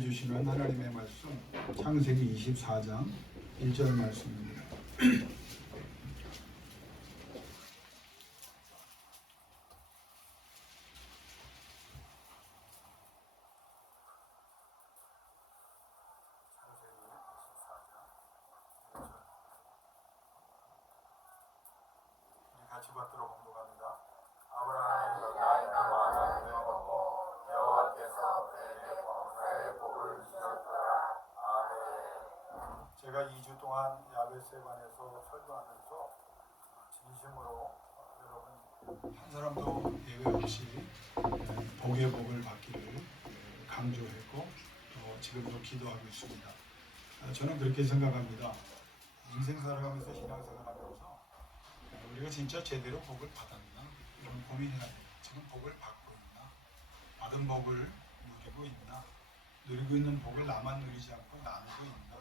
주시는 하나님의 말씀 창세기 24장 1절 말씀입니다. 같이 받도록 공독합니다. 아브라함이 나이가 많아 되었고 여호와께서 그에게 범사의 복을 주셨더라. 아멘. 제가 2주 동안 야베스에 관해서 설교하면서 진심으로 여러분 한 사람도 예외 없이 복의 복을 받기를 강조했고 또 지금도 기도하고 있습니다. 저는 그렇게 생각합니다. 인생 살아가면서 신앙생활하면서 우리가 진짜 제대로 복을 받았나? 이런 고민해야 돼요. 지금 복을 받고 있나? 받은 복을 누리고 있나? 누리고 있는 복을 나만 누리지 않고 나누고 있나?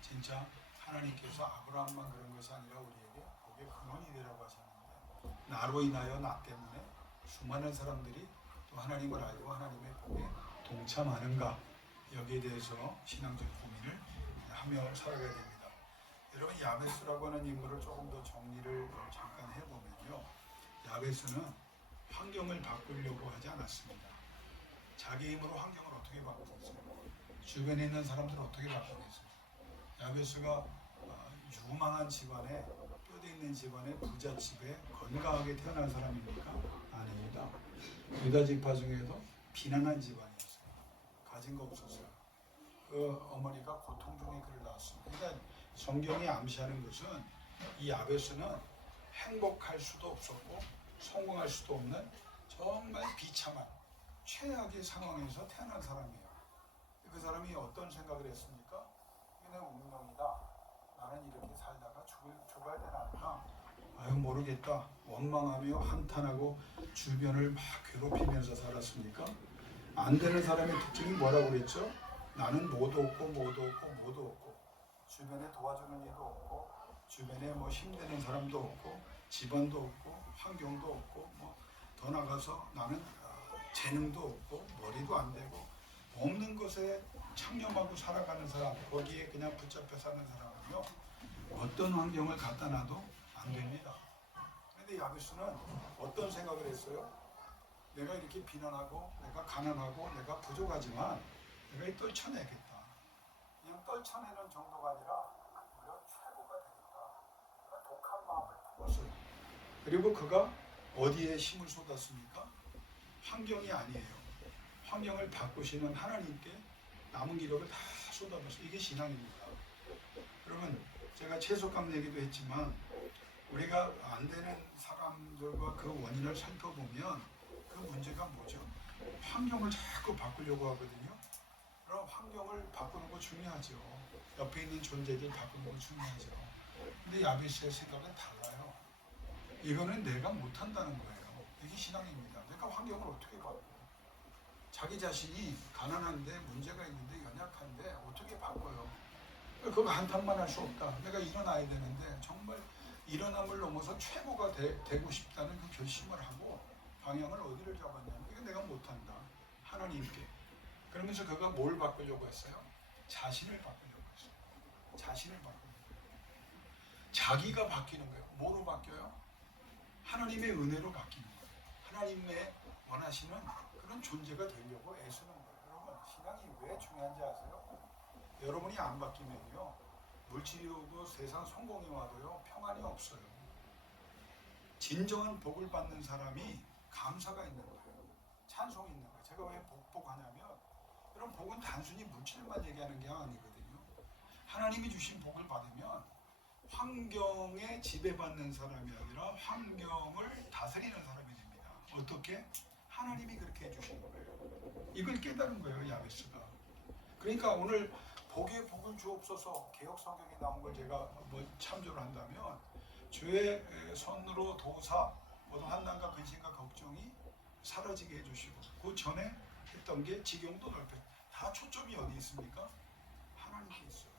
진짜 하나님께서 아브라함만 그런 것이 아니라 우리에게 복의 근원이 되라고 하셨는데 나로 인하여 나 때문에 수많은 사람들이 또 하나님을 알고 하나님의 복에 동참하는가? 여기에 대해서 신앙적 고민을 하며 살아가야 됩니다. 여러분 야베스라고 하는 인물을 조금 더 정리를 잠깐 해보면요. 야베스는 환경을 바꾸려고 하지 않았습니다. 자기 힘으로 환경을 어떻게 바꾸겠어요? 주변에 있는 사람들을 어떻게 바꾸겠어요? 야베스가 유망한 집안에 뼈대 있는 집안에 부잣집에 건강하게 태어난 사람입니까? 아닙니다. 유다 지파 중에도 비난한 집안이었어요. 가진 거 없었어요. 그 어머니가 고통 중에 그를 낳았습니다. 그러니까 성경이 암시하는 것은 이 야베스는 행복할 수도 없었고 성공할 수도 없는 정말 비참한 최악의 상황에서 태어난 사람이에요. 그 사람이 어떤 생각을 했습니까? 이게 내 운명이다. 나는 이렇게 살다가 죽어야 되나? 아유 모르겠다. 원망하며 한탄하고 주변을 막 괴롭히면서 살았습니까? 안 되는 사람의 특징이 뭐라고 그랬죠? 나는 뭐도 없고 주변에 도와주는 이도 없고 주변에 뭐 힘드는 사람도 없고 집안도 없고 환경도 없고 뭐 더 나가서 나는 재능도 없고 머리도 안 되고 없는 것에 창념하고 살아가는 사람, 거기에 그냥 붙잡혀 사는 사람은요 어떤 환경을 갖다 놔도 안 됩니다. 그런데 야베스는 어떤 생각을 했어요? 내가 이렇게 비난하고 내가 가난하고 내가 부족하지만 내가 떨쳐내겠다. 그냥 떨쳐내는 정도가 아니라 오히려 최고가 되겠다. 독한 마음을 품었어요. 그리고 그가 어디에 힘을 쏟았습니까? 환경이 아니에요. 환경을 바꾸시는 하나님께 남은 기력을 다 쏟아붓어요. 이게 신앙입니다. 그러면 제가 채소값 내기도 했지만 우리가 안 되는 사람들과 그 원인을 살펴보면 그 문제가 뭐죠? 환경을 자꾸 바꾸려고 하거든요. 그럼 환경을 바꾸는 거 중요하죠. 옆에 있는 존재들 바꾸는 거 중요하죠. 근데 야베스의 생각은 달라요. 이거는 내가 못한다는 거예요. 이게 신앙입니다. 내가 환경을 어떻게 바꿔요? 자기 자신이 가난한데 문제가 있는데 연약한데 어떻게 바꿔요? 그거 한탄만 할 수 없다. 내가 일어나야 되는데 정말 일어남을 넘어서 최고가 되고 싶다는 그 결심을 하고 방향을 어디를 잡았냐면 이거 내가 못한다. 하나님께. 그러면서 그가 뭘 바꾸려고 했어요? 자신을 바꾸려고 했어요. 자신을 바꾸려고 했어요. 자기가 바뀌는 거예요. 뭐로 바뀌어요? 하나님의 은혜로 바뀌는 거예요. 하나님의 원하시는 그런 존재가 되려고 애쓰는 거예요. 여러분, 신앙이 왜 중요한지 아세요? 여러분이 안 바뀌면요, 물질이 오고 세상 성공이 와도요, 평안이 없어요. 진정한 복을 받는 사람이 감사가 있는 거예요. 찬송이 있는 거예요. 제가 왜 복하냐면 이런 복은 단순히 물질만 얘기하는 게 아니거든요. 하나님이 주신 복을 받으면 환경에 지배받는 사람이 아니라 환경을 다스리는 사람이 됩니다. 어떻게? 하나님이 그렇게 해주신 거예요. 이걸 깨달은 거예요, 야베스가. 그러니까 오늘 복에 복을 주옵소서 개역 성경에 나온 걸 제가 뭐 참조를 한다면 주의 손으로 도사 모든 환난과 근심과 걱정이 사라지게 해주시고 그 전에 했던 게 지경도 넓혀 다 초점이 어디 있습니까? 하나님께 있어요.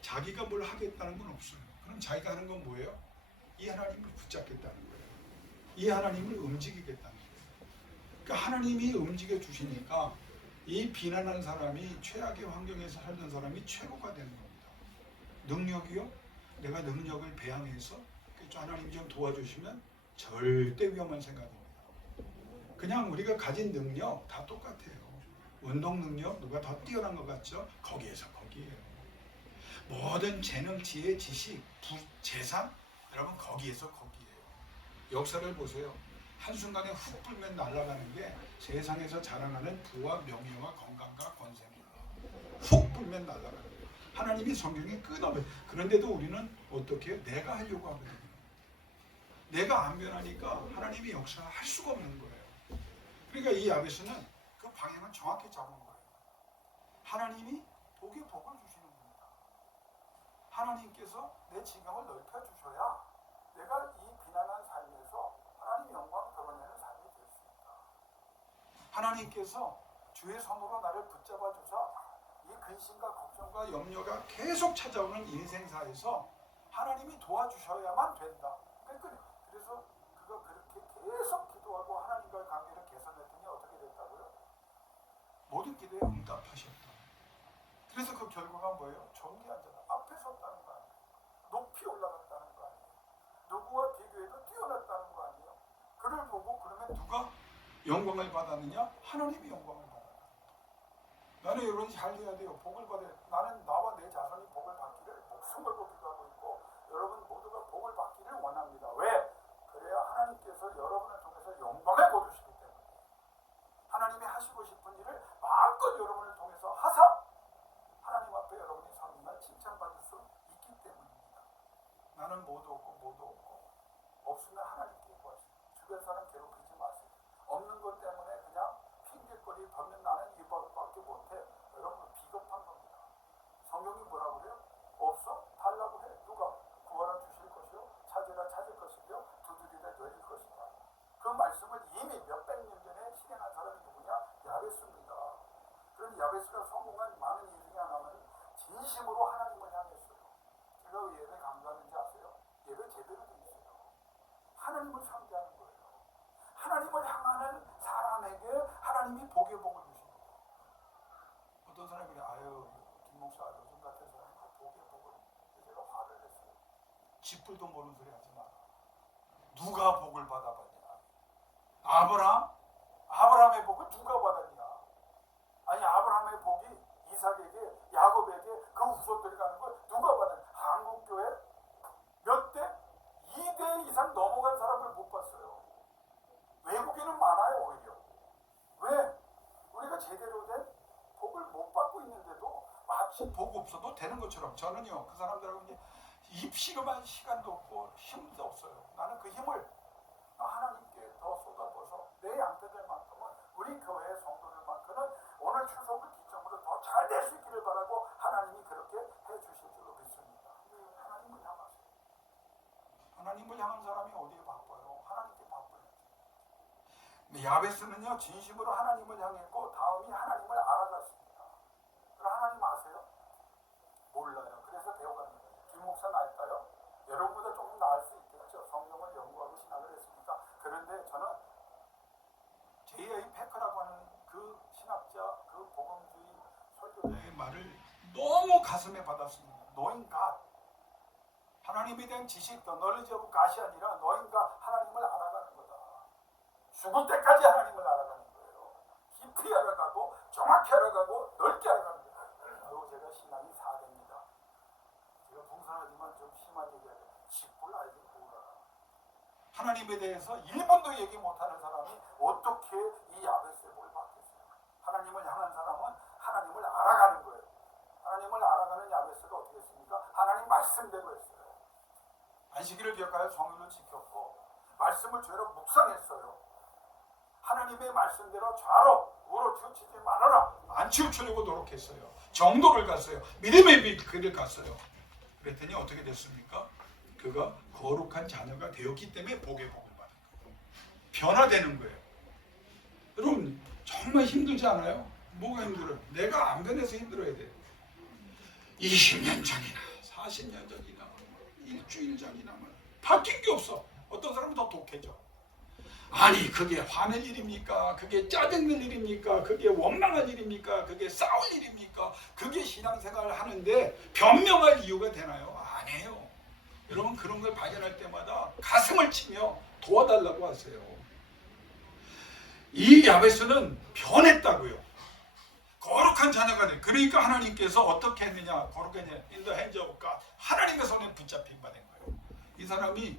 자기가 뭘 하겠다는 건 없어요. 그럼 자기가 하는 건 뭐예요? 이 하나님을 붙잡겠다는 거예요. 이 하나님을 움직이겠다는 거예요. 그러니까 하나님이 움직여 주시니까 이 비난한 사람이 최악의 환경에서 살던 사람이 최고가 되는 겁니다. 능력이요? 내가 능력을 배양해서 하나님 좀 도와주시면 절대 위험한 생각입니다. 그냥 우리가 가진 능력 다 똑같아요. 운동 능력 누가 더 뛰어난 것 같죠? 거기에서 거기에요. 모든 재능, 지혜, 지식, 재산 여러분 거기에서 거기에요. 역사를 보세요. 한순간에 훅 불면 날아가는 게 세상에서 자랑하는 부와 명예와 건강과 권세입니다. 훅 불면 날아가는 거예요. 하나님이 성경에 끊어버려요. 그런데도 우리는 어떻게 해요? 내가 하려고 하거든요. 내가 안 변하니까 하나님이 역사할 수가 없는 거예요. 그러니까 이 야베스는 그 방향을 정확히 잡은 거예요. 하나님이 복에 복을 주시는 겁니다. 하나님께서 내 지경을 넓혀주셔야 내가 이 비난한 삶에서 하나님 영광 드러내는 삶이 될 수 있다. 하나님께서 주의 손으로 나를 붙잡아 주사 이 근심과 걱정과 염려가 계속 찾아오는 인생사에서 하나님이 도와주셔야만 된다. 그래서 그가 그렇게 계속 기도하고 하나님과의 관계를 개선했더니 어떻게 됐다고요? 모든 기도에 응답하셨다. 그래서 그 결과가 뭐예요? 존귀한 자다. 앞에 섰다는 거 아니에요. 높이 올라갔다는 거 아니에요. 누구와 비교해도 뛰어났다는 거 아니에요. 그를 보고 그러면 누가 영광을 받았느냐? 하나님이 영광을 받았다. 나는 여러분이 잘 해야 돼요. 복을 받아야 돼요. 나는 나와 내 자손이 복을 받기를 목숨 걸고 기도하고 있고 여러분 모두가 복을 받기를 원합니다. 왜? 그래야 하나님께서 여러분을 통해서 영광을 거두시기 때문에 하나님이 하시고 싶은 일을 마음껏 여러분을 통해서 하사 하나님 앞에 여러분이 서면 칭찬받을 수 있기 때문입니다. 나는 뭐도 없고 뭐도 없고 없으면 하나님께 구하세요. 주변 사람 괴롭히지 마세요. 없는 것 때문에 그냥 핑계거리 벌면 나는 이밖에 못해. 여러분 비겁한 겁니다. 성경이 뭐라고 그래요? 없어? 달라고 해. 누가? 구하라 주실 것이요 찾으라 찾을 것이요 두드리라 열릴 것이다. 그 말씀을 이미 몇백 년 전에 실행한 사람이 누구냐? 야베스입니다. 그런 야베스가 성공한 많은 이유 중에 하나는 진심으로 하나님을 향했어요. 제가 왜 예배 강조하는지 아세요? 예배 제대로 돼 있어요. 하나님을 상대하는 거예요. 하나님을 향하는 사람에게 하나님이 복의 복을 주십니다. 어떤 사람이 그래, 아유 김 목사 요즘 같은 사람이 복의 복을. 제가 화를 냈어요. 쥐뿔도 모르는 소리 하지 마라. 누가 복을 받아봤냐? 아브라함의 복을 누가 받았냐? 아니 아브라함의 복이 이삭에게 야곱에게 그 후손들이 가는 걸 누가 받았냐? 한국교회 몇 대? 2대 이상 넘어간 사람을 못 봤어요. 외국에는 많아요. 오히려. 왜? 우리가 제대로 된 복을 못 받고 있는데도 마치 복 없어도 되는 것처럼 저는요 그 사람들하고 이제 입씨름할 시간도 없고 힘도 없어요. 나는 그 힘을 하나님께 더 쏟아부어서 내 양떼들 만큼은 우리 교회의 성도들만큼은 오늘 추석을 기점으로 더 잘 될 수 있기를 바라고 하나님이 그렇게 해주실 줄로 믿습니다. 하나님을 향하세요. 하나님을 향한 사람이 어디에 바빠요? 하나님께 바빠야지. 야베스는요 진심으로 하나님을 향했고 다음이 하나님을 알아갔습니다. 그럼 하나님 아세요? 몰라요. 그래서 배워가는 거예요. 김 목사는 알까요? 여러분보다 조금 나을 수 있겠죠. 성경을 연구하고 신학을 했으니까. 그런데 저는 J.I. 패커라고 하는 그 신학자, 그 복음주의 설교자의 말을 너무 가슴에 받았습니다. Knowing God. 하나님에 대한 지식, 더 knowledge of God이 아니라 knowing God, 하나님을 알아가는 거다. 죽을 때까지 하나님을 알아가는 거예요. 깊이 알아가고 정확히 알아가고 넓게 알아가는 거예요. 그리고 제가 신앙이 4대입니다. 제가 풍성하지만 좀 심한 얘기하죠. 쥐뿔 알긴 모르라. 하나님에 대해서 1번도 얘기 못하는 사람이 어떻게 이 야베스의 복을 받겠어요? 하나님을 향한 사람은 하나님을 알아가는 거예요. 하나님을 알아가는 야베스가 어떻게 했습니까? 하나님 말씀대로 했어요. 안식일을 기억하여 성일을 지켰고 말씀을 죄로 묵상했어요. 하나님의 말씀대로 좌로 우로 치우치지 말아라. 안 치우치려고 노력했어요. 정도를 갔어요. 믿음의 길을 갔어요. 그랬더니 어떻게 됐습니까? 그가 거룩한 자녀가 되었기 때문에 복의 복을 받은 거예요. 변화되는 거예요. 여러분 정말 힘들지 않아요? 뭐가 힘들어요? 내가 안 변해서 힘들어야 돼요. 20년 전이나 40년 전이나 일주일 전이나 바뀐 게 없어. 어떤 사람은 더 독해져. 아니 그게 화낼 일입니까? 그게 짜증낼 일입니까? 그게 원망할 일입니까? 그게 싸울 일입니까? 그게 신앙생활을 하는데 변명할 이유가 되나요? 아니에요. 여러분 그런 걸 발견할 때마다 가슴을 치며 도와달라고 하세요. 이 야베스는 변했다고요. 거룩한 자녀가 돼. 그러니까 하나님께서 어떻게 했느냐? 거룩하냐? In the hands of God. 하나님의 손에 붙잡힌 바 된 거예요. 이 사람이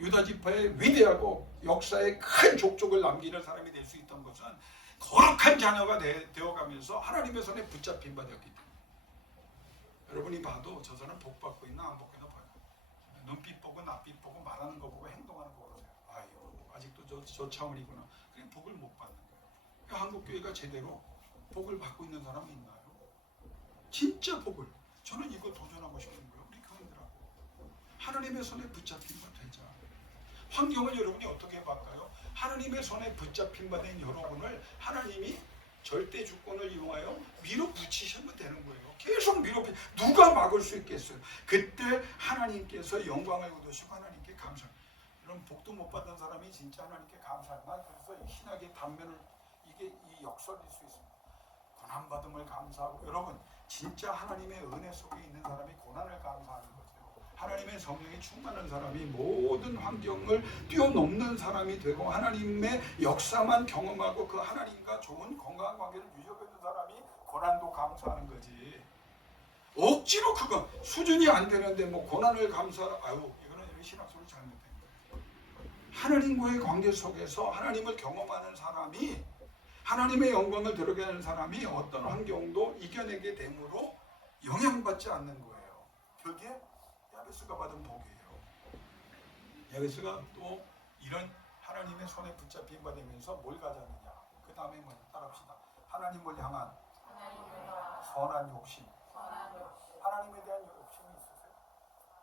유다 지파의 위대하고 역사에 큰 족적을 남기는 사람이 될 수 있던 것은 거룩한 자녀가 되어가면서 하나님의 손에 붙잡힌 바 되었기 때문에. 여러분이 봐도 저 사람 복 받고 있나 안 받고 있나 봐요. 눈빛 보고 낯빛 보고 말하는 거 보고 행동하는 거 보세요. 아이고 아직도 저 차원이구나. 그냥 복을 못 받는 거예요. 한국 교회가 제대로 복을 받고 있는 사람이 있나요? 진짜 복을. 저는 이거 도전하고 싶은 거예요. 우리 교인들하고 하나님의 손에 붙잡힌 바 되자. 환경을 여러분이 어떻게 바꿔요? 하나님의 손에 붙잡힌 바 된 여러분을 하나님이 절대 주권을 이용하여 밀어붙이시면 되는 거예요. 계속 밀어붙이. 누가 막을 수 있겠어요? 그때 하나님께서 영광을 얻으시고 하나님께 감사. 이런 복도 못 받은 사람이 진짜 하나님께 감사할 만. 그래서 이 신학의 단면을 이게 이 역설일 수 있습니다. 고난받음을 감사하고. 여러분 진짜 하나님의 은혜 속에 있는 사람이 고난을 감사하는 거죠. 하나님의 성령이 충만한 사람이 모든 환경을 뛰어넘는 사람이 되고 하나님의 역사만 경험하고 그 하나님과 좋은 건강한 관계를 유지하고 있는 사람이 고난도 감사하는 거지. 억지로 그거 수준이 안 되는데 뭐 고난을 아유 이거는 신학적으로 잘못된 거예요. 하나님과의 관계 속에서 하나님을 경험하는 사람이 하나님의 영광을 드러내게 하는 사람이 어떤 환경도 이겨내게 되므로 영향받지 않는 거예요. 그게 야베스가 받은 복이에요. 야베스가 또 이런 하나님의 손에 붙잡힌 바 되면서 뭘 가졌느냐. 그 다음에 뭐 따라합시다. 하나님을 향한 선한 욕심. 하나님에 대한 욕심이 있으세요?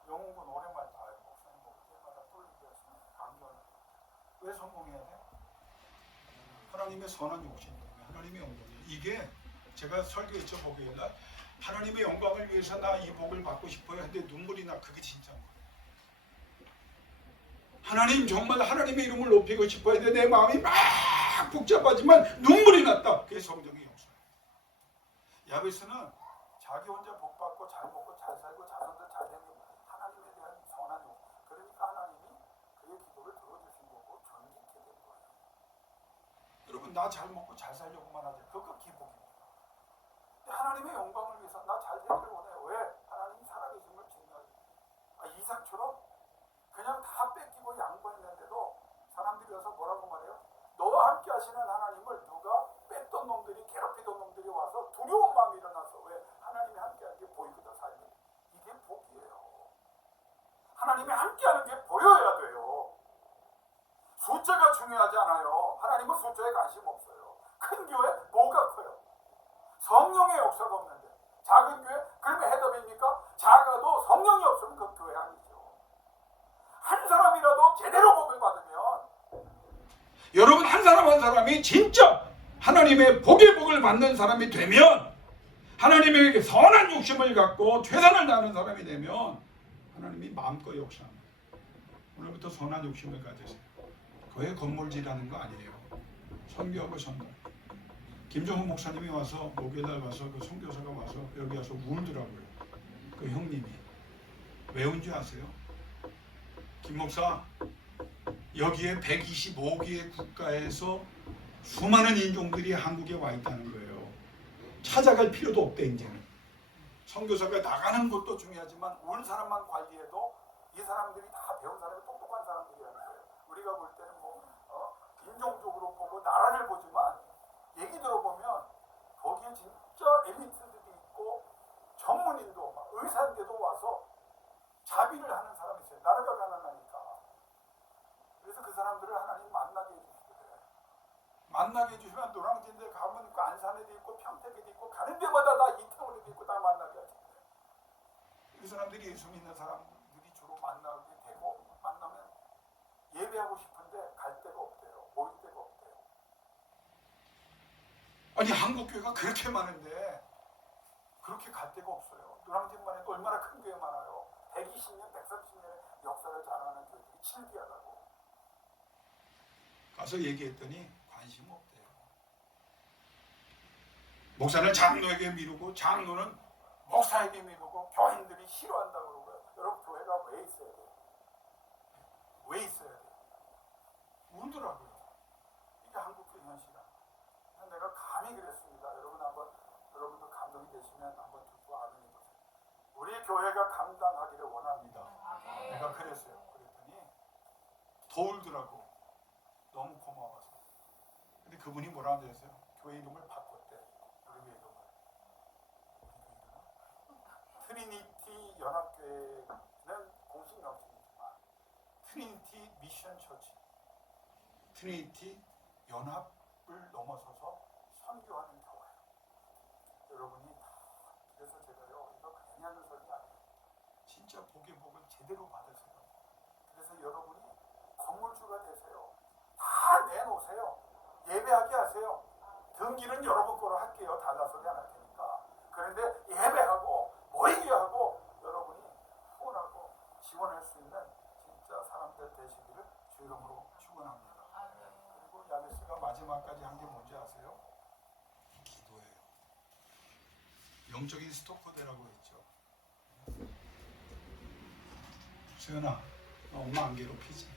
영웅은 오랜만에 다 해요. 목사님 뭐 때마다 뚫리겠습니다. 강조하는. 왜 성공해야 돼? 하나님의 선한 욕심 때문에. 하나님의 영광이에요. 이게 제가 설교했죠. 목요일날. 하나님의 영광을 위해서 나 이 복을 받고 싶어요. 근데 눈물이 나. 그게 진짜인 거예요. 하나님 정말 하나님의 이름을 높이고 싶어야 돼. 내 마음이 막 복잡하지만 눈물이 났다. 그게 성령의 역사예요. 야베스는 자기 혼자 복 받고 잘 먹고 잘 살고 자손들 잘 되는 하나님에 대한 선한 욕. 그러니까 하나님이 그의 기도를 들어주신 거고 전직해 된 거예요. 여러분 나 잘 먹고 잘 살려고만 하죠. 그거 기복입니다. 하나님의 영광을 위해서 나 잘 되기를 원해요. 왜? 하나님이 살아계심을 증명하죠. 이삭처럼 그냥 다 뺏기고 양보했는데도 사람들이 와서 뭐라고 말해요? 너와 함께 하시는 하나님을 누가 뺐던 놈들이 괴롭히던 놈들이 와서 두려운 마음이 일어나서 왜? 하나님이 함께하는 게 보이거든 삶이. 이게 복이에요. 하나님이 함께하는 게 보여야 돼요. 숫자가 중요하지 않아요. 하나님은 숫자에 관심 없어요. 큰 교회 뭐가 커요? 성령의 역사가 없는데. 작은 교회? 그러면 해답입니까? 작아도 성령이 없으면 그 교회 아니죠. 한 사람이라도 제대로 복을 받으면 여러분 한 사람 한 사람이 진짜 하나님의 복의 복을 받는 사람이 되면 하나님에게 선한 욕심을 갖고 최선을 다하는 사람이 되면 하나님이 마음껏 역사합니다. 오늘부터 선한 욕심을 가지세요. 그게 건물질하는 거 아니에요. 선교하고 선교. 김정훈 목사님이 와서 목요일날 와서 그 선교사가 와서 여기 와서 울더라고요. 그 형님이 왜 운지 아세요? 김 목사 여기에 125개의 국가에서 수많은 인종들이 한국에 와 있다는 거예요. 찾아갈 필요도 없대 이제는. 선교사가 나가는 것도 중요하지만 온 사람만 관리해도 이 사람들이 다 배운 사람이 똑똑한 사람들이라는 거예요. 우리가 볼 때는 뭐 인종적으로 보고 나라를 보지만 얘기 들어보면 거기에 진짜 엘리트들이 있고 전문인도 의사인데도 와서 자비를 하는 사람이 있어요. 나라가 가난하니까. 그래서 그 사람들을 하나님 만나게 해주시거든요. 만나게 해주시면 노량진데 가면 그 안산에도 있고 평택에도 있고 가는 데마다 다 이태원에도 있고 다 만나게 하시거든요. 그 사람들이 예수 믿는 사람들이 주로 만나게 되고 만나면 예배하고 싶은데 갈 데가 없대요. 모일 데가 없대요. 아니 한국교회가 그렇게 많은데 그렇게 갈 데가 없어요. 노량진만 해도 얼마나 큰 교회 많아요. 120년, 130년의 역사를 자랑하는 교회들이 신기하다고. 가서 얘기했더니 관심 없대요. 목사는 장로에게 미루고 장로는 목사에게 미루고 교인들이 싫어한다고 그러고요. 여러분 교회가 왜 있어야 돼요? 왜 있어야 돼요? 울더라고요. 이게 한국의 현실이야. 내가 감히 그랬습니다. 여러분도 감동이 되시면 한번 듣고 아멘해 보세요. 우리 교회가 감당하기를 원합니다. 내가 그랬어요. 그랬더니 더 울더라고. 너무 고마워서. 근데 그분이 뭐라 하셨어요? 교회 이름을 바꿨대. 우리 교회 이름을. 트리니티 연합교회는 공식 명칭이지만 트리니티 미션 처치, 트리니티 연합을 넘어서서 선교하는 교회. 여러분이 그래서 제가요, 이거 괜히 하는 소리 아니에요. 진짜 복의 복을 제대로 받으세요. 그래서 여러분이 건물주가 되세요. 다 내놓으세요. 예배하게 하세요. 등기는 여러분 거로 할게요. 달라 소리 안 할 테니까. 그런데 예배하고 모이게 하고 여러분이 후원하고 지원할 수 있는 진짜 사람들 되시기를 주 이름으로 축원합니다. 그리고 야베스가 마지막까지 한 게 뭔지 아세요? 기도예요. 영적인 스토커대라고 했죠. 수연아, 너 엄마 안 괴롭히지?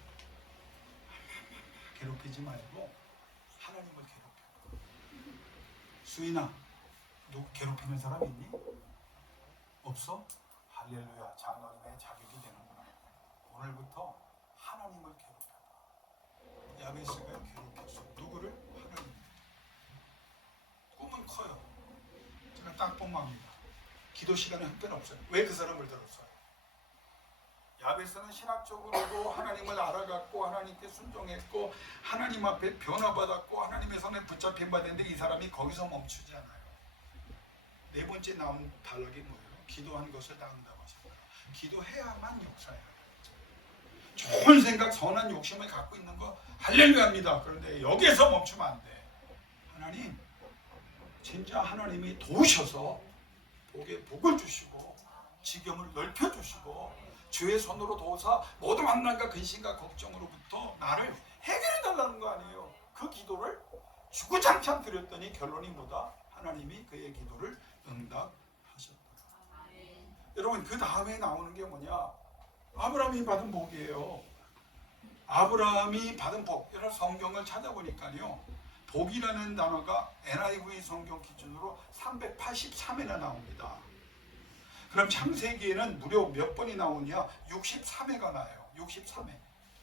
괴롭히지 말고 하나님을 괴롭혀. 수인아, 너 괴롭히는 사람 있니? 없어? 할렐루야, 장로님의 자격이 되는구나. 오늘부터 하나님을 괴롭혀봐. 야베스가 괴롭혔어. 누구를? 하나님. 꿈은 커요. 제가 딱 보면 압니다. 기도 시간에 한 편 없어요. 왜 그 사람을 들었어요? 야베스는 신학적으로도 하나님을 알아갔고 하나님께 순종했고 하나님 앞에 변화받았고 하나님의 손에 붙잡힌 바 됐는데 이 사람이 거기서 멈추지 않아요. 네 번째 나온 단락이 뭐예요? 기도한 것을 다 응답하셨다. 기도해야만 역사해요. 좋은 생각, 선한 욕심을 갖고 있는 거 할렐루야입니다. 그런데 여기에서 멈추면 안 돼. 하나님, 진짜 하나님이 도우셔서 복에 복을 주시고 지경을 넓혀주시고 주의 손으로 도우사 모든 환난과 근심과 걱정으로부터 나를 해결해달라는 거 아니에요. 그 기도를 주구장창 드렸더니 결론이 뭐다? 하나님이 그의 기도를 응답하셨다. 여러분, 그 다음에 나오는 게 뭐냐? 아브라함이 받은 복이에요. 아브라함이 받은 복. 여러분 성경을 찾아보니까요, 복이라는 단어가 NIV 성경 기준으로 383회나 나옵니다. 그럼 창세기에는 무려 몇 번이 나오냐? 63회가 나요. 63회.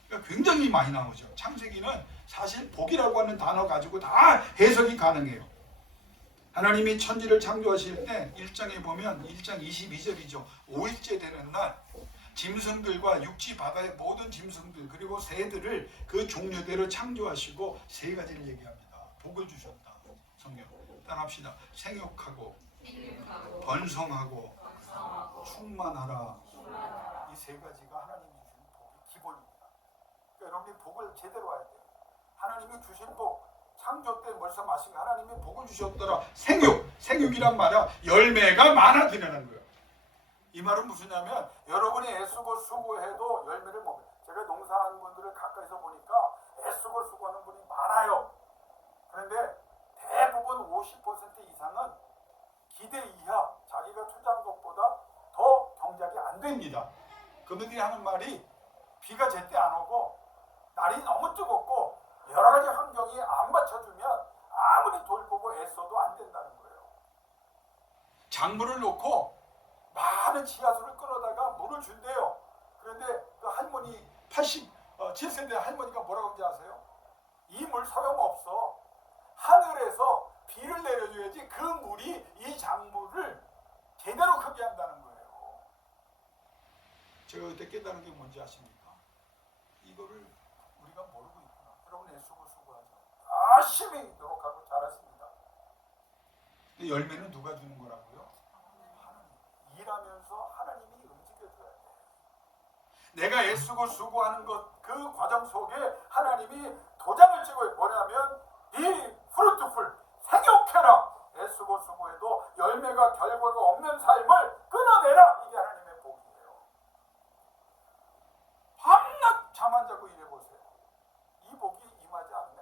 그러니까 굉장히 많이 나오죠. 창세기는 사실 복이라고 하는 단어 가지고 다 해석이 가능해요. 하나님이 천지를 창조하실 때 1장에 보면 1장 22절이죠. 5일째 되는 날 짐승들과 육지 바다의 모든 짐승들 그리고 새들을 그 종류대로 창조하시고 세 가지를 얘기합니다. 복을 주셨다. 성경 따라합시다. 생육하고 번성하고 충만하라. 이 세 가지가 하나님이 주신 복의 기본입니다. 그러니까 여러분이 복을 제대로 해야 돼요. 하나님이 주신 복, 창조 때 벌써 마신 하나님이 복을 주셨더라. 생육이란 말이야. 열매가 많아지는 거예요. 이 말은 무슨냐면 여러분이 애쓰고 수고해도 열매를 못. 제가 농사하는 분들을 가까이서 보니까 애쓰고 수고하는 분이 많아요. 그런데 대부분 50% 이상은 기대 이하, 자기가 투자한 것보다 더 경작이 안 됩니다. 그분들이 하는 말이 비가 제때 안 오고 날이 너무 뜨겁고 여러 가지 환경이 안 받쳐주면 아무리 돌보고 애써도 안 된다는 거예요. 작물을 놓고 많은 지하수를 끌어다가 물을 준대요. 그런데 그 할머니 87세대 할머니가 뭐라고 하는지 아세요? 이 물 소용없어. 하늘에서 비를 내려줘야지 그 물이 이 작물을 제대로 크게 한다는 거예요. 제가 그때 깨달은 게 뭔지 아십니까? 이거를 우리가 모르고 있구나. 여러분 애쓰고 수고하죠. 열심히 노력하고 잘하십니다. 근데 열매는 누가 주는 거라고요? 하나님. 일하면서 하나님이 움직여줘야 돼. 내가 애쓰고 수고하는 것, 그 과정 속에 하나님이 도장을 찍어요. 뭐냐면 이 프루트풀 생육해라. 애쓰고 수고해도 열매가 결과가 없는 삶을 끊어내라. 이게 하나님의 복이에요. 밤낮 잠 안 자고 일해보세요. 이 복이 임하지 않으면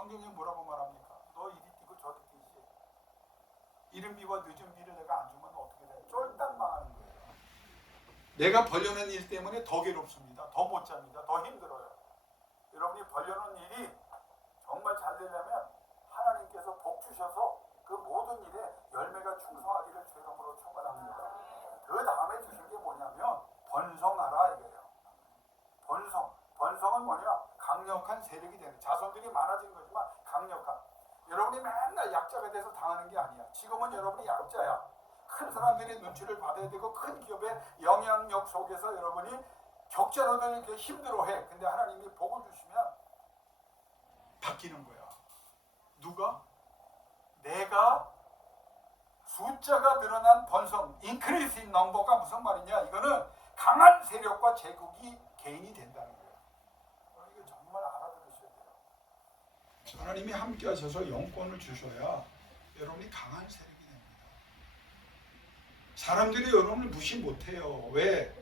성경에 뭐라고 말합니까? 너 이리 뛰고 저리 뛰지. 이른 비와 늦은 비를 내가 안 주면 어떻게 돼? 쫄딱 망하는 거예요. 내가 벌려놓은 일 때문에 더 괴롭습니다. 더 못 잡니다. 더 힘들어요. 여러분이 벌려놓은 일이 정말 잘 되려면 하나님께서 복 주셔서 그 모든 일에 열매가 충성하기를 주 이름으로 축원합니다. 그 다음에 주신 게 뭐냐면 번성하라 이거예요. 번성은 뭐냐? 강력한 세력이 되는, 자손들이 많아진 거지만 강력한. 여러분이 맨날 약자가 돼서 당하는 게 아니야. 지금은 여러분이 약자야. 큰 사람들의 눈치를 받아야 되고 큰 기업의 영향력 속에서 여러분이 적자로도 이렇게 힘들어해. 근데 하나님이 복을 주시면 바뀌는 거야. 누가? 내가 숫자가 늘어난 번성, increase in number가 무슨 말이냐? 이거는 강한 세력과 제국이 개인이 된다는 거예요. 이거 정말 알아들으셔야 돼요. 하나님이 함께 하셔서 영권을 주셔야 여러분이 강한 세력이 됩니다. 사람들이 여러분을 무시 못해요. 왜?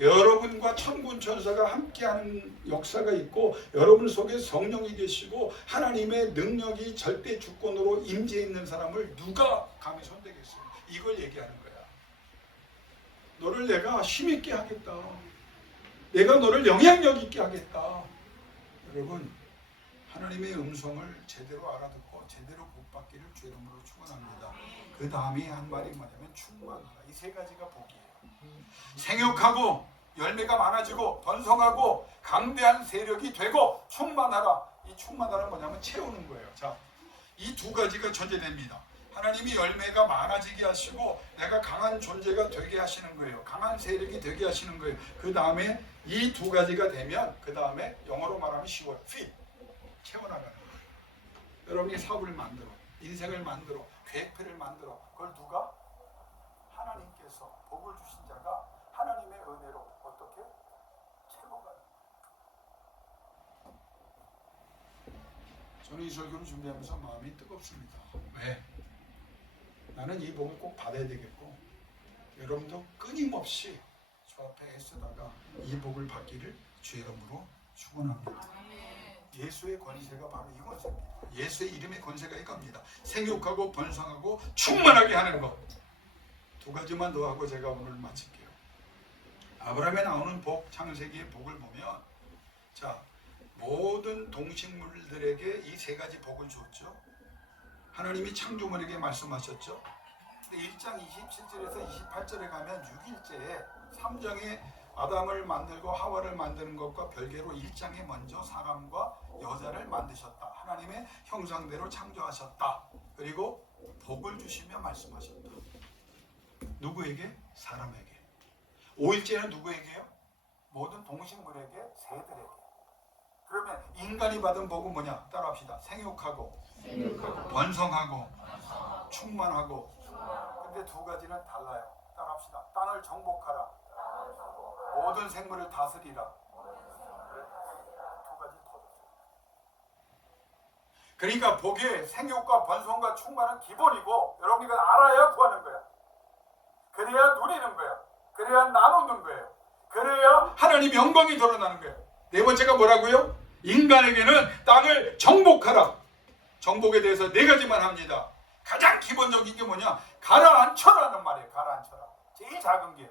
여러분과 천군 천사가 함께하는 역사가 있고 여러분 속에 성령이 계시고 하나님의 능력이 절대 주권으로 임재해 있는 사람을 누가 감히 손대겠어요? 이걸 얘기하는 거야. 너를 내가 힘있게 하겠다. 내가 너를 영향력 있게 하겠다. 여러분, 하나님의 음성을 제대로 알아듣고 제대로 복받기를 주 이름으로 축원합니다. 그 다음에 한 말이 뭐냐면 충만하라. 이 세 가지가 복이에요. 생육하고 열매가 많아지고 번성하고 강대한 세력이 되고 충만하라. 이 충만하라는 뭐냐면 채우는 거예요. 자, 이 두 가지가 전제됩니다. 하나님이 열매가 많아지게 하시고 내가 강한 존재가 되게 하시는 거예요. 강한 세력이 되게 하시는 거예요. 그 다음에 이 두 가지가 되면 그 다음에 영어로 말하면 쉬워요. feed. 채워나가는 거예요. 여러분이 사업을 만들어, 인생을 만들어, 계획표를 만들어. 그걸 누가? 하나님께서 복을 주신 자가 하나님의 은혜로 어떻게? 채워가는. 저는 이 설교를 준비하면서 마음이 뜨겁습니다. 왜? 나는 이 복을 꼭 받아야 되겠고 여러분도 끊임없이 저 앞에 애쓰다가 이 복을 받기를 주 이름으로 축원합니다. 예수의 권세가 바로 이 권세입니다. 예수의 이름의 권세가 이겁니다. 생육하고 번성하고 충만하게 하는 것. 두 가지만 더 하고 제가 오늘 마칠게요. 아브라함에 나오는 복, 창세기의 복을 보면 자, 모든 동식물들에게 이 세 가지 복을 줬죠. 하나님이 창조물에게 말씀하셨죠. 근데 1장 27절에서 28절에 가면 6일째에 3장에 아담을 만들고 하와를 만드는 것과 별개로 1장에 먼저 사람과 여자를 만드셨다. 하나님의 형상대로 창조하셨다. 그리고 복을 주시며 말씀하셨다. 누구에게? 사람에게. 5일째는 누구에게요? 모든 동식물에게, 새들에게. 그러면 인간이 받은 복은 뭐냐? 따라합시다. 생육하고 번성하고 충만하고. 근데 두 가지는 달라요. 따라합시다. 땅을 정복하라. 모든 생물을 다스리라. 두 가지 더 줬어요. 그러니까 복의 생육과 번성과 충만은 기본이고 여러분이 이걸 알아야 구하는 거야. 그래야 누리는 거야. 그래야 나누는 거예요. 그래야 하나님 영광이 드러나는 거예요. 네 번째가 뭐라고요? 인간에게는 땅을 정복하라. 정복에 대해서 네 가지만 합니다. 가장 기본적인 게 뭐냐? 가라앉혀라는 말이에요. 가라앉혀라. 제일 작은 게.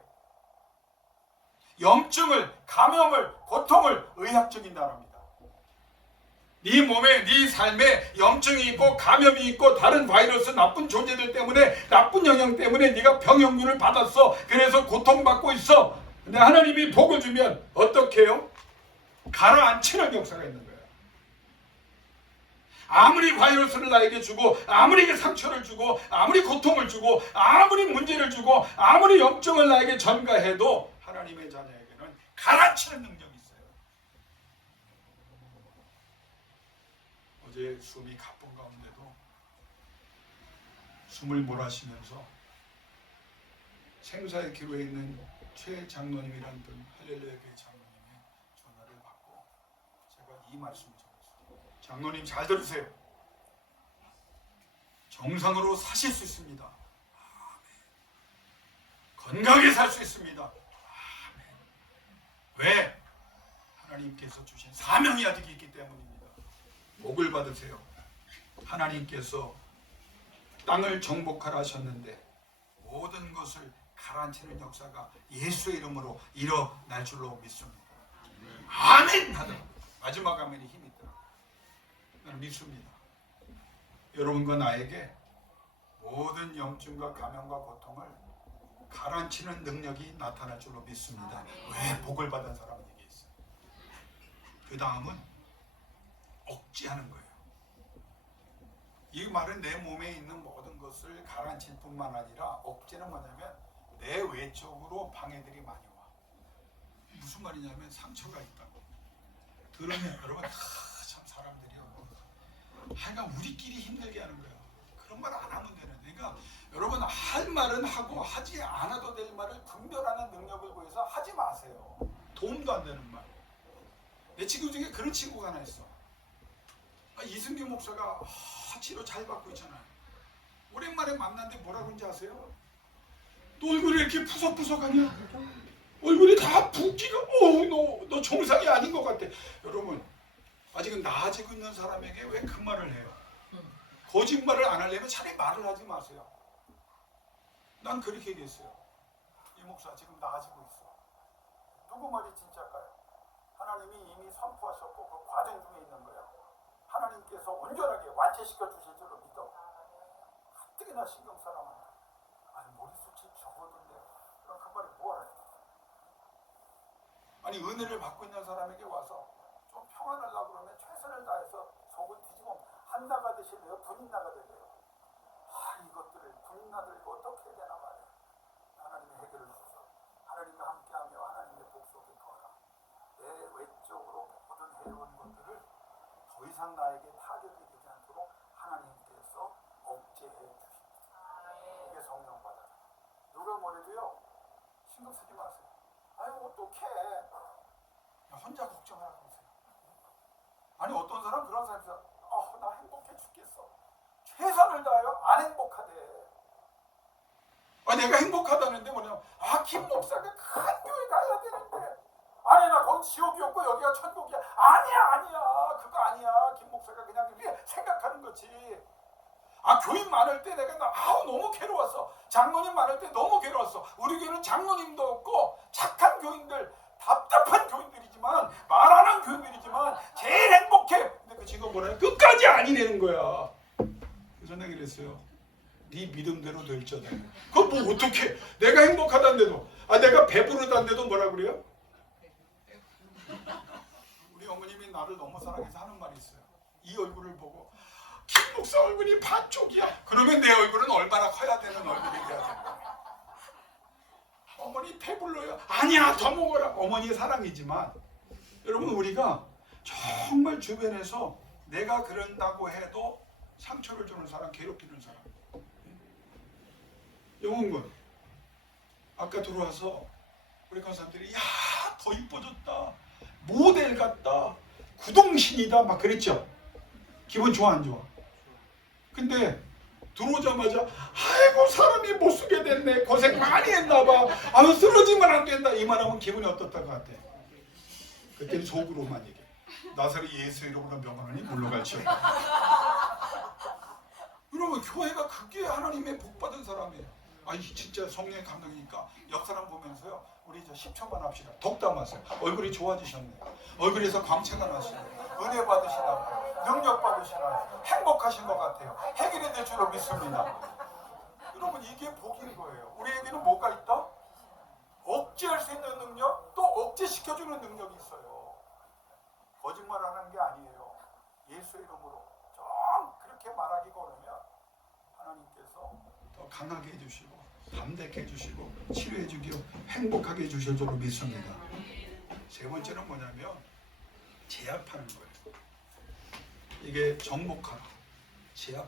염증을, 감염을, 고통을 의학적인 단어입니다. 네 몸에, 네 삶에 염증이 있고 감염이 있고 다른 바이러스, 나쁜 존재들 때문에, 나쁜 영향 때문에 네가 병역률을 받았어. 그래서 고통받고 있어. 근데 하나님이 복을 주면 어떻게 해요? 가라앉히는 역사가 있는 거예요. 아무리 바이러스를 나에게 주고 아무리 상처를 주고 아무리 고통을 주고 아무리 문제를 주고 아무리 염증을 나에게 전가해도 하나님의 자녀에게는 가라앉히는 능력이 있어요. 어제 숨이 가쁜 가운데도 숨을 몰아쉬면서 생사의 기로에 있는 최 장로님이라는 분, 할렐루야 교회 장로님의 전화를 받고 제가 이 말씀을 전했어요. 장로님 잘 들으세요. 정상으로 사실 수 있습니다. 아멘. 건강하게 살 수 있습니다. 아멘. 왜? 하나님께서 주신 사명이 아직 있기 때문입니다. 복을 받으세요. 하나님께서 땅을 정복하라 하셨는데 모든 것을 가라앉히는 역사가 예수의 이름으로 일어날 줄로 믿습니다. 아멘 하다 마지막 아멘이 힘이 있더라. 나는 믿습니다. 여러분과 나에게 모든 염증과 감염과 고통을 가라앉히는 능력이 나타날 줄로 믿습니다. 왜? 복을 받은 사람에게 있어요. 그 다음은 억제하는 거예요. 이 말은 내 몸에 있는 모든 것을 가라앉힐 뿐만 아니라 억제는 뭐냐면 내 외적으로 방해들이 많이 와. 무슨 말이냐면 상처가 있다고. 그러면 여러분 참 사람들이요. 하여간 우리끼리 힘들게 하는 거예요. 그런 말 안 하면 되는. 그러니까 여러분 할 말은 하고 하지 않아도 될 말을 분별하는 능력을 구해서 하지 마세요. 도움도 안 되는 말. 내 친구 중에 그런 친구가 하나 있어. 이승규 목사가 치료 잘 받고 있잖아요. 오랜만에 만났는데 뭐라 그런지 아세요? 너 얼굴이 이렇게 푸석푸석하냐? 얼굴이 다 붓기가 너 정상이 아닌 것 같아. 여러분 아직은 나아지고 있는 사람에게 왜 그 말을 해요? 거짓말을 안 하려면 차라리 말을 하지 마세요. 난 그렇게 얘기했어요. 이 목사 지금 나아지고 있어. 누구 말이 진짜일까요? 하나님이 이미 선포하셨고 그 과정 중에 있는 거예요. 하나님께서 온전하게 완치시켜 주실 줄로 믿어. 가뜩이나 신경 써라만. 아니 머리숱이 적어던데 그럼 그 말이 뭐하라. 아니 은혜를 받고 있는 사람에게 와서 좀 평화 달라고 그러면 최선을 다해서 속을 뒤집어 한 나가듯이 돼요. 분인 나가듯이요. 이것들을 분인 나들고 어떻게 해야 되나 말이에요. 하나님의 해결을 주셔서 하나님과 함께하며 하나님의 복 속에 거하라. 내 외적으로 모든 해로운 것들을 더 이상 나에게 타격이 되지 않도록 하나님께서 억제해 주십니다. 이게 성령 받아라. 누가 뭐래도요 신경 쓰지 마세요. 아유 어떡해. 혼자 걱정하라 그러세요. 아니 어떤 사람 그런 사람이 있어. 나 행복해 죽겠어. 최선을 다하여 안 행복하대. 내가 행복하다는데 뭐냐. 김 목사가 큰 교회 가야 되는데. 아니 나 거기 지옥이었고 여기가 천국이야. 아니야 그거 아니야. 김 목사가 그냥 그렇게 생각하는 거지. 교인 많을 때 내가 너무 괴로웠어. 장로님 많을 때 너무 괴로웠어. 우리 교회는 장로님도 없고 착한 교인들, 답답한 교인들이지만 말하는 교인들이지만 제일 행복해. 근데 그 친구가 뭐라 끝까지 아니라는 거야. 그래서 내가 그랬어요. 네 믿음대로 될지어다. 그거 뭐 어떡해. 내가 행복하다는데도 내가 배부르다는데도 뭐라 그래요? 우리 어머님이 나를 너무 사랑해서 하는 말이 있어요. 이 얼굴을 보고 김 목사 얼굴이 반쪽이야. 그러면 내 얼굴은 얼마나 커야 되는 얼굴이 돼야 되는 거야. 어머니 배불러요. 아니야 더 먹어라. 어머니의 사랑이지만 여러분 우리가 정말 주변에서 내가 그런다고 해도 상처를 주는 사람, 괴롭히는 사람. 영웅군 아까 들어와서 우리 간사람들이 더 이뻐졌다. 모델 같다. 구동신이다. 막 그랬죠. 기분 좋아 안 좋아? 근데 들어오자마자 아이고 사람이 못쓰게 됐네. 고생 많이 했나봐. 쓰러지면 안 된다. 이 말하면 기분이 어떻다 것 같아? 그때는 속으로만 얘기해. 나사렛 예수 이름으로 명하노니 물러갈지어다. 여러분 교회가 그게 하나님의 복받은 사람이에요. 진짜 성령의 감동이니까 옆 사람 보면서요. 우리 10초만 합시다. 덕담하세요. 얼굴이 좋아지셨네. 얼굴에서 광채가 나시네. 은혜 받으시나 능력 받으시나 행복하신 것 같아요. 해결이 될 줄로 믿습니다. 여러분 이게 복인 거예요. 우리에게는 뭐가 있다? 억제할 수 있는 능력, 또 억제시켜주는 능력이 있어요. 거짓말하는 게 아니에요. 예수의 이름으로 좀 그렇게 말하기가 어려면 하나님께서 더 강하게 해주시고 담대케 해주시고 치료해주기로 행복하게 해주실 줄로 믿습니다. 세 번째는 뭐냐면 제압하는 거예요. 이게 정복하라. 제압.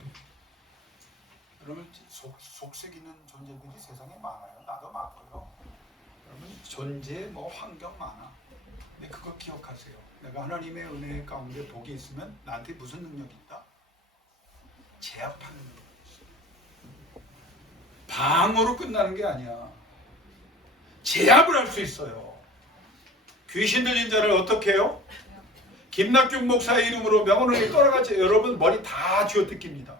그러면 속색 있는 존재들이 세상에 많아요. 나도 많고요. 그러면 존재, 환경 많아. 근데 그거 기억하세요. 내가 하나님의 은혜 가운데 복이 있으면 나한테 무슨 능력이 있다? 제압하는 능력이 있어요. 방어로 끝나는 게 아니야. 제압을 할 수 있어요. 귀신 들린 자를 어떻게 해요? 김낙균 목사의 이름으로 명언을 떠나가지 여러분 머리 다 쥐어뜯깁니다.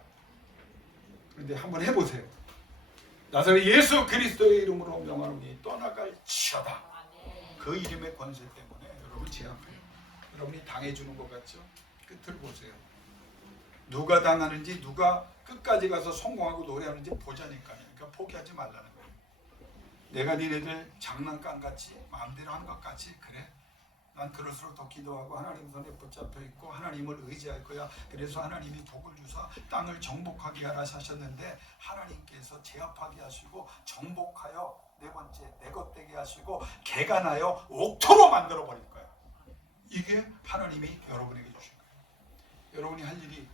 그런데 한번 해보세요. 나사렛 예수 그리스도의 이름으로 명언이 떠나갈지어다. 그 이름의 권세 때문에 여러분 제 앞에 여러분이 당해주는 것 같죠? 끝을 보세요. 누가 당하는지 누가 끝까지 가서 성공하고 노래하는지 보자니까요. 그러니까 포기하지 말라는 거예요. 내가 니네들 장난감 같이 마음대로 하는 것 같이 그래? 난 그럴수록 더 기도하고 하나님 손에 붙잡혀 있고 하나님을 의지할 거야. 그래서 하나님이 복을 주사 땅을 정복하게 하라 하셨는데 하나님께서 제압하게 하시고 정복하여 네 번째 내 것 되게 하시고 개간하여 옥토로 만들어 버릴 거야. 이게 하나님이 여러분에게 주신 거예요. 여러분이 할 일이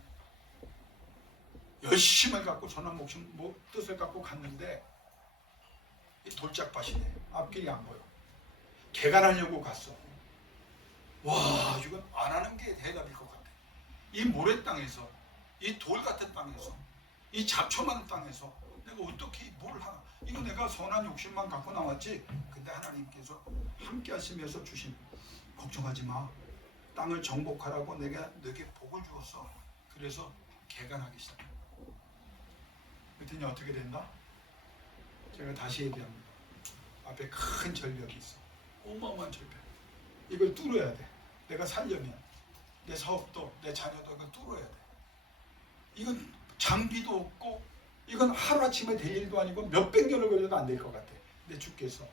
열심을 갖고 전한 목숨 뜻을 갖고 갔는데 이 돌짝밭이네. 앞길이 안 보여. 개간하려고 갔어. 와, 이건 안 하는 게 대답일 것 같아. 이 모래 땅에서, 이 돌 같은 땅에서, 이 잡초 많은 땅에서 내가 어떻게 뭘 하나? 이거 내가 선한 욕심만 갖고 나왔지. 근데 하나님께서 함께 하시면서 주신 걱정하지 마. 땅을 정복하라고 내가 너에게 복을 주었어. 그래서 개간하기 시작해. 그랬더니 어떻게 된다? 제가 다시 얘기합니다. 앞에 큰 절벽이 있어. 어마어마한 절벽. 이걸 뚫어야 돼. 내가 살려면 내 사업도 내 자녀도 이걸 뚫어야 돼. 이건 장비도 없고 이건 하루아침에 될 일도 아니고 몇백 년을 걸려도 안 될 것 같아. 근데 주께서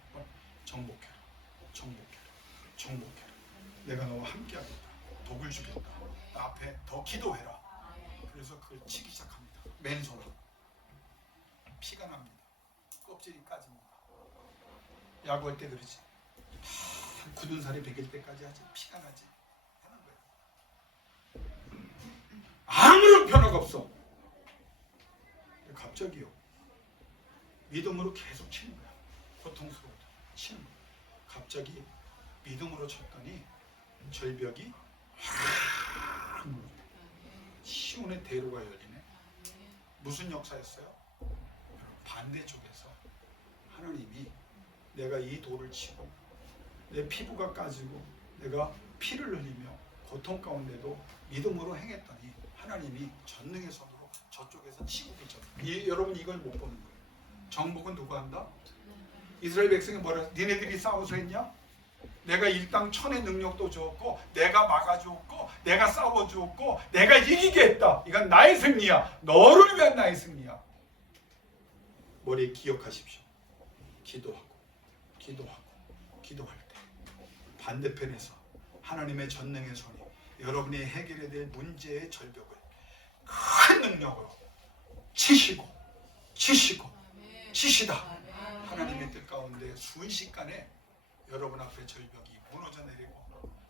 정복해라. 정복해라. 정복해라. 내가 너와 함께하겠다. 복을 주겠다. 나 앞에 더 기도해라. 그래서 그걸 치기 시작합니다. 맨손으로. 피가 납니다. 껍질이 까집니다. 야구할 때 그러지. 굳은 살이 베길 때까지 하지. 피가 나지. 하는 거야. 아무런 변화가 없어. 갑자기요. 믿음으로 계속 치는 거야. 고통스러워도 치는 거야. 갑자기 믿음으로 쳤더니 절벽이 확 시온의 대로가 열리네. 무슨 역사였어요? 반대쪽에서 하나님이 내가 이 돌을 치고 내 피부가 까지고 내가 피를 흘리며 고통 가운데도 믿음으로 행했더니 하나님이 전능의 손으로 저쪽에서 치고 계셨어요. 여러분 이걸 못 보는 거예요. 정복은 누가 한다? 이스라엘 백성이 뭐라? 니네들이 싸워서 했냐? 내가 일당 천의 능력도 주었고 내가 막아주었고 내가 싸워주었고 내가 이기게 했다. 이건 나의 승리야. 너를 위한 나의 승리야. 머리에 기억하십시오. 기도하고 기도하고 기도할 때 반대편에서 하나님의 전능의 손이 여러분이 해결해야 될 문제의 절벽을 큰 능력으로 치시고 치시다. 하나님의 뜻 가운데 순식간에 여러분 앞에 절벽이 무너져 내리고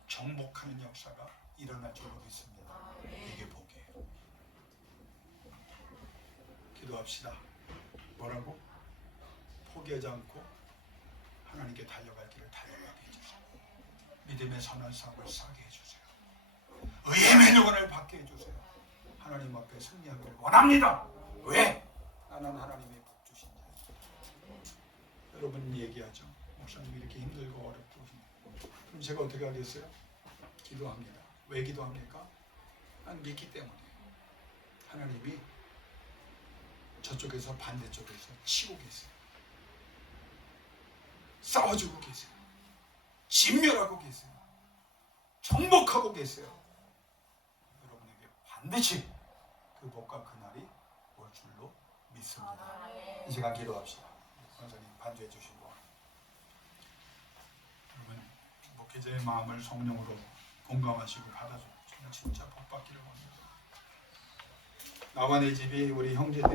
정복하는 역사가 일어날 줄로 믿습니다. 이게 복이에요. 기도합시다. 뭐라고? 포기하지 않고 하나님께 달려갈 길을 달려가게 해주세요. 믿음의 선한 삶을 싸게 해주세요. 의의 매력을 받게 해주세요. 하나님 앞에 승리하기를 원합니다. 왜? 나는 하나님의 복 주신 자예요. 여러분 얘기하죠. 목사님 이렇게 힘들고 어렵고 그럼 제가 어떻게 하겠어요? 기도합니다. 왜 기도합니까? 난 믿기 때문이에요. 하나님이 저쪽에서 반대쪽에서 치고 계세요. 싸워주고 계세요. 진멸하고 계세요. 정복하고 계세요. 여러분에게 반드시 그 복과 그날이 올 줄로 믿습니다. 이 시간 기도합시다. 선생님 반주해 주시고 여러분 목회자의 마음을 성령으로 공감하시고 받아주시고 진짜 복 받기를 원합니다. 나와 내 집이 우리 형제들